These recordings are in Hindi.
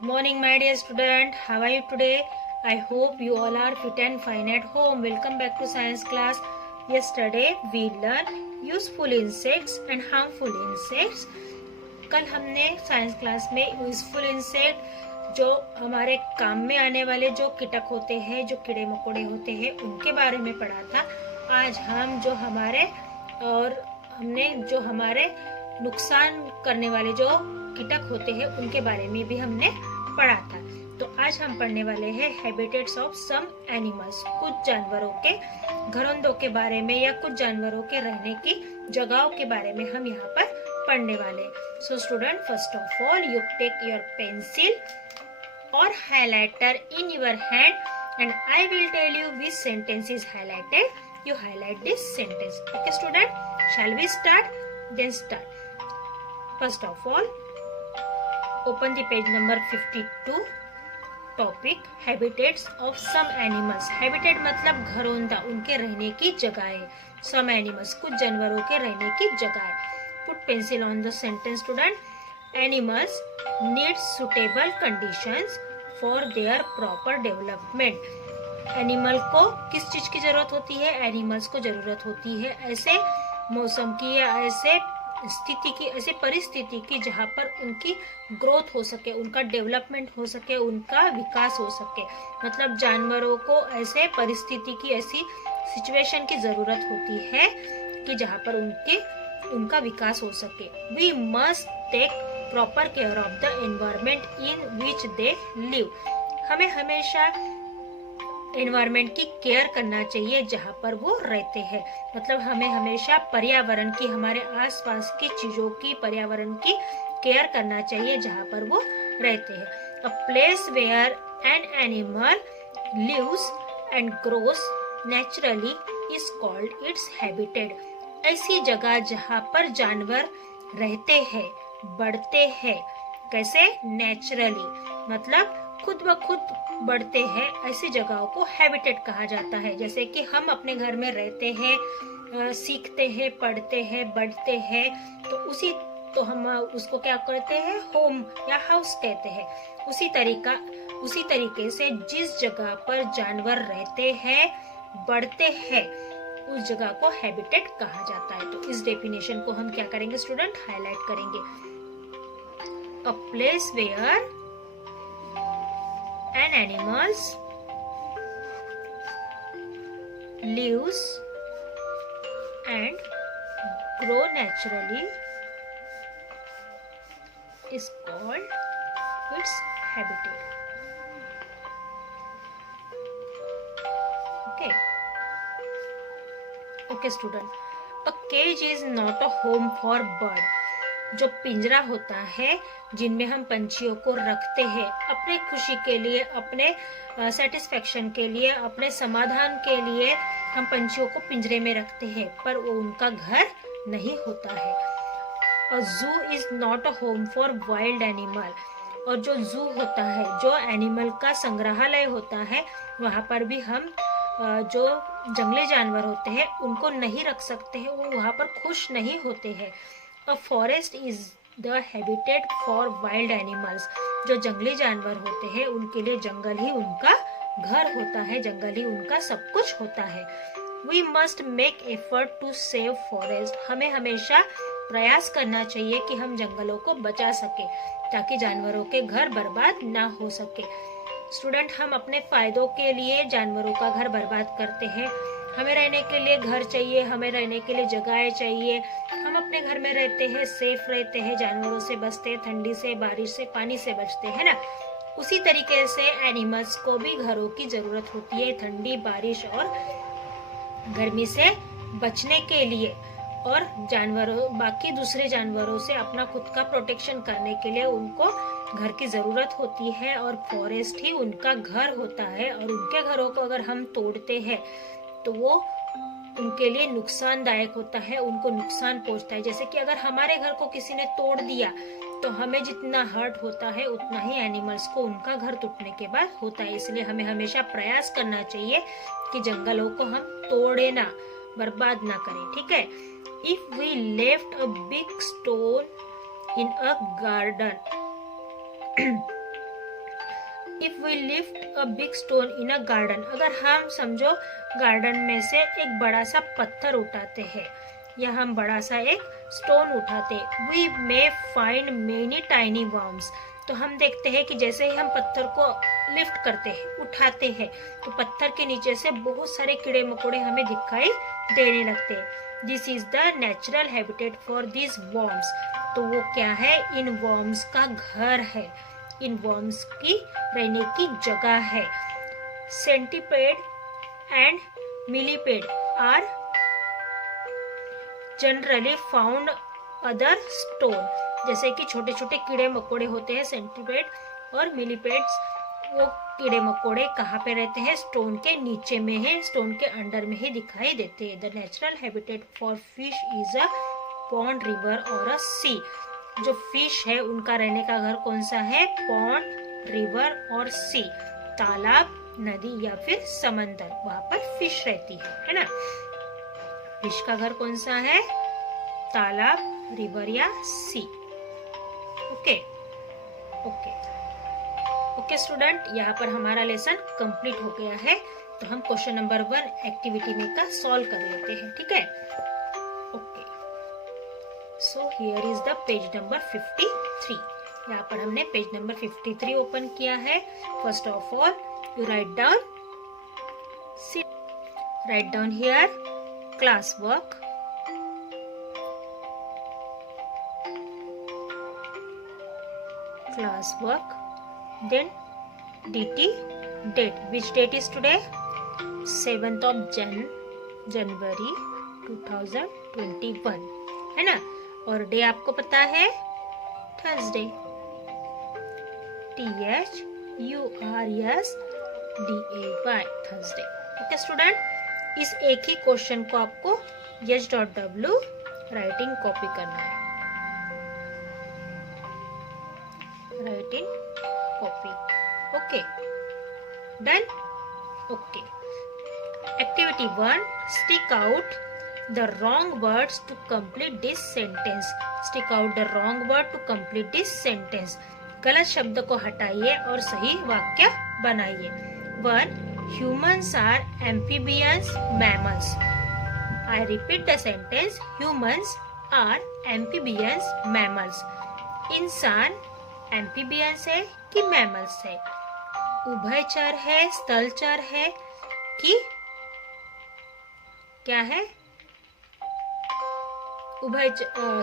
Good morning, my dear student. How are you today? I hope you all are fit and fine at home. Welcome back to science class. Yesterday we learned useful insects and harmful insects. कल हमने साइंस क्लास में यूजफुल इंसेक्ट जो हमारे काम में आने वाले जो कीटक होते हैं, जो कीड़े मकोड़े होते हैं, उनके बारे में पढ़ा था। आज हम जो हमारे नुकसान करने वाले जो कीटक होते हैं उनके बारे में भी हमने पढ़ा था। तो आज हम पढ़ने वाले हैं हैबिटेट्स ऑफ सम एनिमल्स, कुछ जानवरों के घरोंदों के बारे में या कुछ जानवरों के रहने की जगहों के बारे में हम यहाँ पर पढ़ने वाले। So student, first of all you take your pencil और highlighter in your hand and I will tell you which sentence is highlighted. You highlight this sentence. Okay student, shall we start? Then start. First of all, open the page number 52. Topic habitats of some animals. Habitat मतलब घरौंदा, उनके रहने की जगह. Some animals, कुछ जानवरों के रहने की जगह. Put pencil on the sentence student. Animals need suitable conditions for their proper development. Animal को किस चीज की जरूरत होती है? एनिमल्स को जरूरत होती है ऐसे मौसम की या ऐसे स्थिति की, ऐसे परिस्थिति की जहाँ पर उनकी ग्रोथ हो सके, उनका डेवलपमेंट हो सके, उनका विकास हो सके। मतलब जानवरों को ऐसे परिस्थिति की, ऐसी सिचुएशन की जरूरत होती है कि जहाँ पर उनका विकास हो सके। We must take proper care of the environment in which they live. हमें हमेशा एनवायरमेंट की केयर करना चाहिए जहाँ पर वो रहते हैं। मतलब हमें हमेशा पर्यावरण की, हमारे आसपास की चीजों की, पर्यावरण की केयर करना चाहिए जहाँ पर वो रहते हैं। A place where an animal lives and grows naturally is called its habitat. ऐसी जगह जहाँ पर जानवर रहते हैं, बढ़ते हैं, कैसे? नेचुरली, मतलब खुद ब खुद बढ़ते हैं, ऐसी जगहों को हैबिटेट कहा जाता है। जैसे कि हम अपने घर में रहते हैं, सीखते हैं, पढ़ते हैं, बढ़ते हैं, तो हम उसको क्या कहते हैं? होम या हाउस कहते हैं। उसी तरीके से जिस जगह पर जानवर रहते हैं, बढ़ते हैं, उस जगह को हैबिटेट कहा जाता है। तो इस डेफिनेशन को हम क्या करेंगे स्टूडेंट? हाईलाइट करेंगे। A place where an animals lives and grow naturally is called its habitat. Okay student, a cage is not a home for bird. जो पिंजरा होता है जिनमें हम पंछियों को रखते हैं अपने खुशी के लिए, अपने सेटिस्फेक्शन के लिए, अपने समाधान के लिए हम पंछियों को पिंजरे में रखते हैं, पर वो उनका घर नहीं होता है। अ जू is not a home for wild animal. और जो जू होता है, जो एनिमल का संग्रहालय होता है, वहाँ पर भी हम जो जंगली जानवर होते हैं उनको नहीं रख सकते हैं, वो वहाँ पर खुश नहीं होते हैं। A forest is the habitat for wild animals. जो जंगली जानवर होते हैं उनके लिए जंगल ही उनका घर होता है, जंगल ही उनका सब कुछ होता है। We must make effort to save forest. हमें हमेशा प्रयास करना चाहिए कि हम जंगलों को बचा सके ताकि जानवरों के घर बर्बाद ना हो सके। स्टूडेंट, हम अपने फायदों के लिए जानवरों का घर बर्बाद करते हैं। हमें रहने के लिए घर चाहिए, हमें रहने के लिए जगहें चाहिए। हम अपने घर में रहते हैं, सेफ रहते हैं, जानवरों से बचते हैं, ठंडी से, बारिश से, पानी से बचते हैं ना। उसी तरीके से एनिमल्स को भी घरों की जरूरत होती है, ठंडी, बारिश और गर्मी से बचने के लिए, और बाकी दूसरे जानवरों से अपना खुद का प्रोटेक्शन करने के लिए उनको घर की जरूरत होती है। और फॉरेस्ट ही उनका घर होता है, और उनके घरों को अगर हम तोड़ते हैं तो वो उनके लिए नुकसानदायक होता है, उनको नुकसान पहुंचता है। जैसे कि अगर हमारे घर को किसी ने तोड़ दिया तो हमें जितना हर्ट होता है उतना ही एनिमल्स को उनका घर टूटने के बाद होता है। इसलिए हमें हमेशा प्रयास करना चाहिए कि जंगलों को हम तोड़े ना, बर्बाद ना करें, ठीक है। If we left a big stone in a garden if we lift a big stone in a garden, अगर हम समझो गार्डन में से एक बड़ा सा पत्थर उठाते हैं या हम बड़ा सा एक स्टोन उठाते, we may find many tiny worms, तो हम देखते हैं कि जैसे ही हम पत्थर को लिफ्ट करते हैं, उठाते हैं, तो पत्थर के नीचे से बहुत सारे कीड़े मकोड़े हमें दिखाई देने लगते हैं। This is the natural habitat for this worms, तो वो क्या है, इन वर्म्स का घर है, इन वर्म्स की रहने की जगह है। Centipede and millipede are generally found other stone, जैसे कि छोटे छोटे कीड़े मकोड़े होते हैं सेंटीपेड और मिलीपेड्स, वो कीड़े मकोड़े कहाँ पे रहते हैं, स्टोन के नीचे में है, स्टोन के अंडर में ही दिखाई देते हैं। The natural habitat for fish is a pond, river और अ सी, जो फिश है उनका रहने का घर कौन सा है, पॉन्ड, रिवर और सी, तालाब, नदी या फिर समंदर, वहां पर फिश रहती है ना। फिश का घर कौन सा है, तालाब, रिवर या सी। ओके ओके ओके स्टूडेंट, यहाँ पर हमारा लेसन कंप्लीट हो गया है, तो हम क्वेश्चन नंबर 1 एक्टिविटी में का सॉल्व कर लेते हैं, ठीक है। Okay, so here is the page number 53, यहाँ पर हमने पेज नंबर 53 ओपन किया है। First of all you write down here class work, then DT date, which date is today, 7th of January 2021 है ना, और डे आपको पता है Thursday, THURSDAY, Thursday. Okay student, इस एक ही क्वेश्चन को आपको H.W राइटिंग कॉपी करना है, writing copy. Okay done. Okay, activity 1, stick out the wrong words to complete this sentence. Stick out the wrong word to complete this sentence, गलत शब्द को हटाइए और सही वाक्य बनाइए। 1, humans are amphibians mammals. I repeat the sentence, humans are amphibians mammals. इंसान एम्फीबियंस है कि मैमल्स है, उभयचर है, स्थलचर है कि क्या है,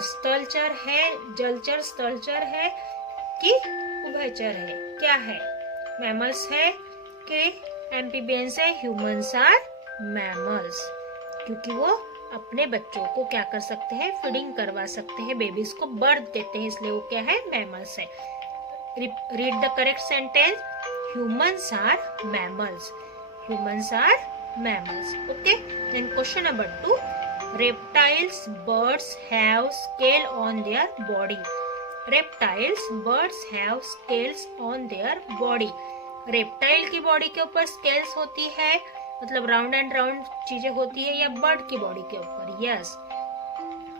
स्थलचर है, जलचर स्थलचर है कि उभयचर है, क्या है, मैमल्स है कि एम्फीबियंस है। ह्यूमंस आर मैमल्स, क्योंकि वो अपने बच्चों को क्या कर सकते हैं, फीडिंग करवा सकते हैं, बेबीज को बर्थ देते हैं, इसलिए वो क्या है, मैमल्स है। Read the correct sentence, humans are mammals, humans are mammals. Okay, then question number 2, reptiles, birds have scale on their body. Reptiles, birds have scales on their body. Reptile की बॉडी के ऊपर स्केल्स होती है, मतलब राउंड एंड राउंड चीजें होती है, या बर्ड की बॉडी के ऊपर? यस,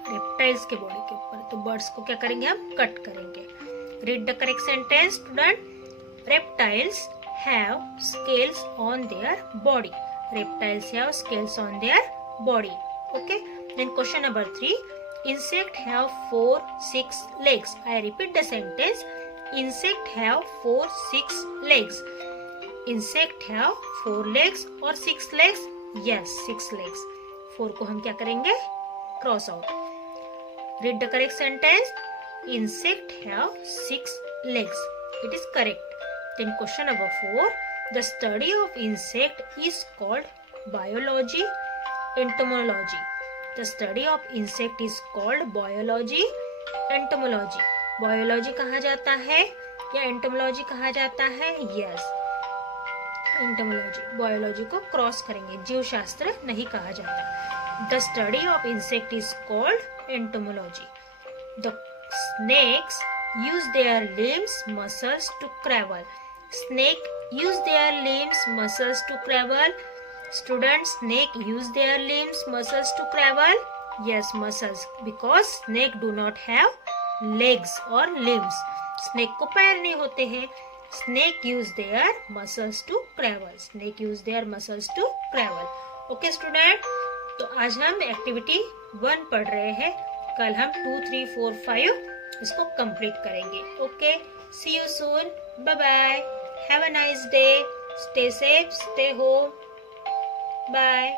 रेप्टाइल्स के बॉडी के ऊपर। तो बर्ड्स को क्या करेंगे, हम कट करेंगे। Read the correct sentence student, reptiles have scales on their body. Reptiles have scales on their body. Okay, then question number 3, insect have 4, 6 legs. I repeat the sentence, insect have 4, 6 legs. Insect have 4 legs or 6 legs? Yes, 6 legs. 4 को हम क्या करेंगे, cross out. Read the correct sentence, insect have 6 legs. It is correct. Then question number 4, the study of insect is called biology, entomology. The study of insect is called biology, entomology. Biology कहा जाता है या entomology कहा जाता है? Yes, entomology. Biology को क्रॉस करेंगे, जीव शास्त्र नहीं कहा जाता। The study of insect is called entomology. The snakes use their limbs, muscles to travel. Snake use their limbs, muscles to travel. Students, snake use their limbs, muscles to travel. Yes, muscles, because snake do not have legs or limbs. Snake को पैर नहीं होते हैं, Snake use their muscles to travel. Snake use their muscles to travel. Okay student, तो आज हम एक्टिविटी 1 पढ़ रहे हैं. कल हम 2, 3, 4, 5 इसको कंप्लीट करेंगे. Okay, see you soon. Bye bye. Have a nice day. Stay safe, stay home. Bye.